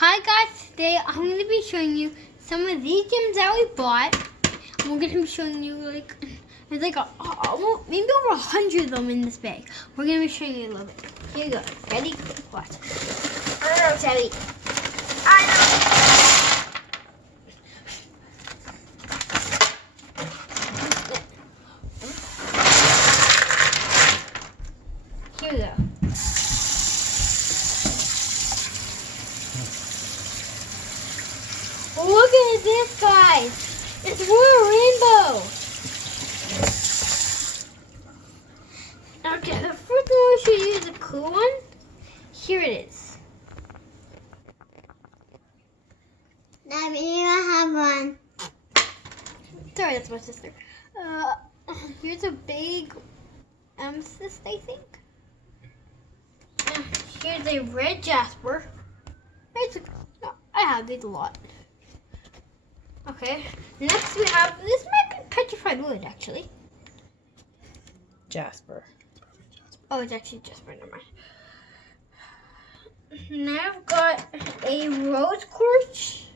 Hi guys, today I'm going to be showing you some of these gems that we bought. And we're going to be showing you there's like maybe over 100 of them in this bag. We're going to be showing you a little bit. Here you go. Ready? Watch. Oh, Teddy. I know. Here we go. Look at this, guys. It's Royal Rainbow. Okay, the first one we should use is a cool one. Here it is. Daddy, you have one. Sorry, that's my sister. Here's a big amethyst, I think. Here's a red jasper. I have these a lot. Okay, next we have, this might be petrified wood, actually. Jasper. Oh, it's actually jasper, never mind. Now I've got a rose quartz.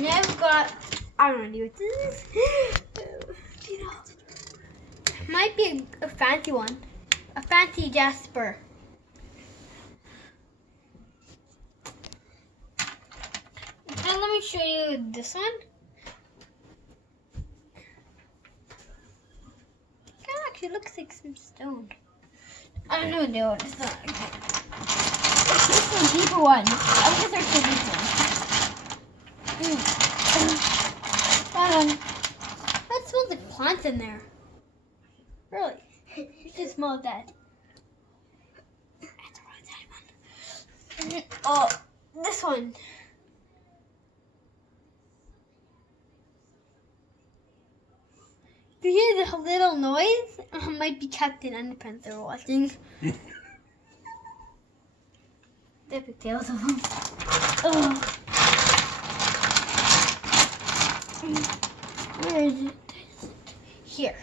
Now I've got, I don't know what this is. You know, might be a fancy one. A fancy jasper. And let me show you this one. Kind of actually looks like some stone. I don't know, dude. It's not. Okay. It's just a deeper one. I'm gonna search for this one. That one. That smells like plants in there. Really? You should smell that. That's a really bad one. Oh, this one. If you hear the little noise, it might be Captain Underpants they're watching. They're big tails of them. Oh. Where is it? Here.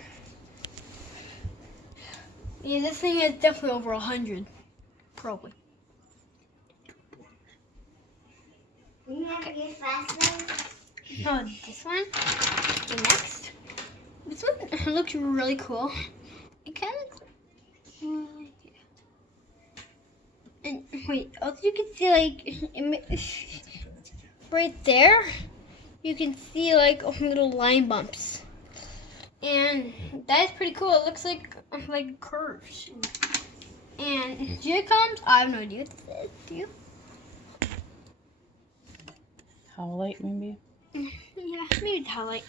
Yeah, this thing is definitely over 100. Probably. You have to get faster. Oh, this one. Okay, next. This one looks really cool. It kind of looks and wait, also you can see like right there, you can see like little line bumps, and that is pretty cool. It looks like curves. And here it comes. I have no idea what this is. Do you? Howlite, maybe? Yeah, maybe howlite.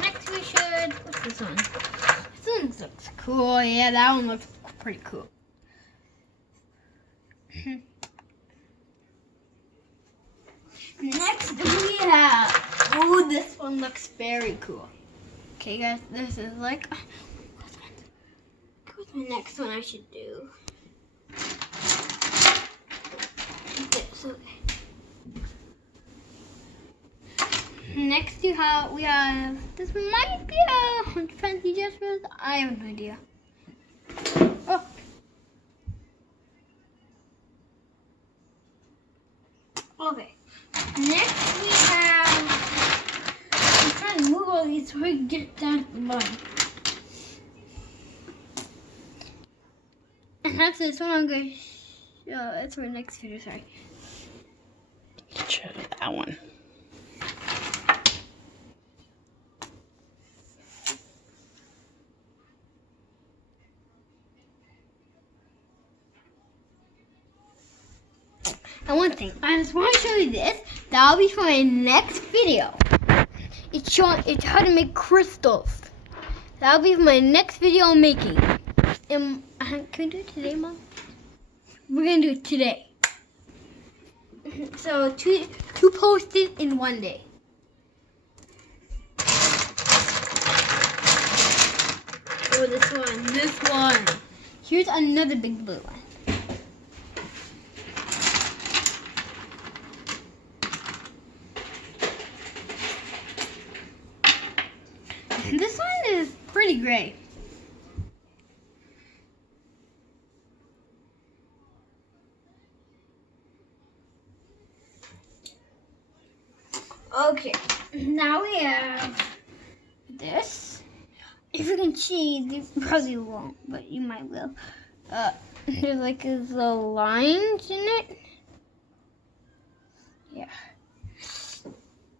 Next we should, what's this one? This one looks cool. Yeah, that one looks pretty cool. Next we have, oh, this one looks very cool. Okay guys, this is like, what's the next one I should do? This, okay. Next we have, this might be a fancy jasper. I have no idea. Oh. Okay. Next we have, I'm trying to move all these so we can get down to the bottom. And that's this one I'm going to show. That's for the next video, sorry. Show that one. And one thing, I just want to show you this. That'll be for my next video. It's how to make crystals. That'll be for my next video I'm making. And can we do it today, Mom? We're gonna do it today. So two posted in one day. Oh, this one. Here's another big blue one. gray. Okay, now we have this. If you can see, you probably won't, but you might will. There's like the lines in it. Yeah.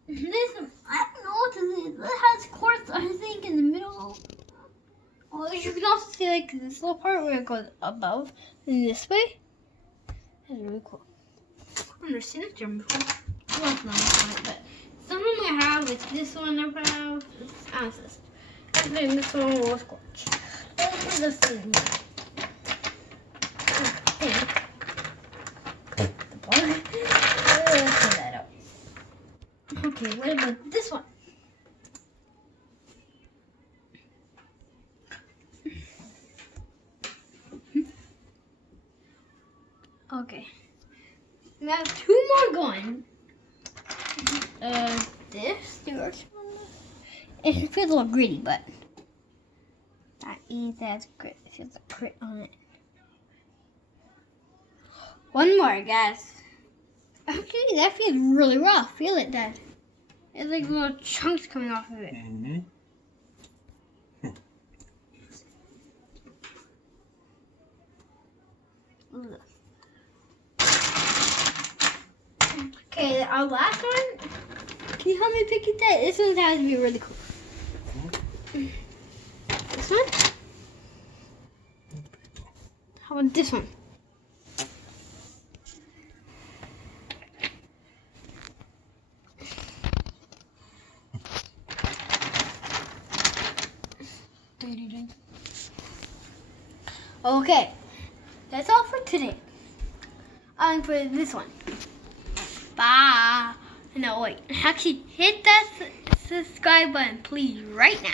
This, I don't know what this is. It has quartz, I think, in the middle. Oh, you can also see like this little part where it goes above and this way. That's really cool. I've never seen it before. Well, it's not on it, but some of them I have, like this one I have. It's ounces. And then this one was quartz. Let's do this thing. The bar. Let's get that out. Okay, what about this one? Okay. We have two more going. This, the first one. It feels a little gritty, but that means that's grit. It feels a grit on it. One more, guys. Actually, that feels really rough. Feel it, Dad. It's like little chunks coming off of it. Mm-hmm. Okay, our last one. Can you help me pick it that? This one has to be really cool. This one? How about this one? Okay, that's all for today. For this one. Bye. No, wait. Actually, hit that subscribe button, please, right now.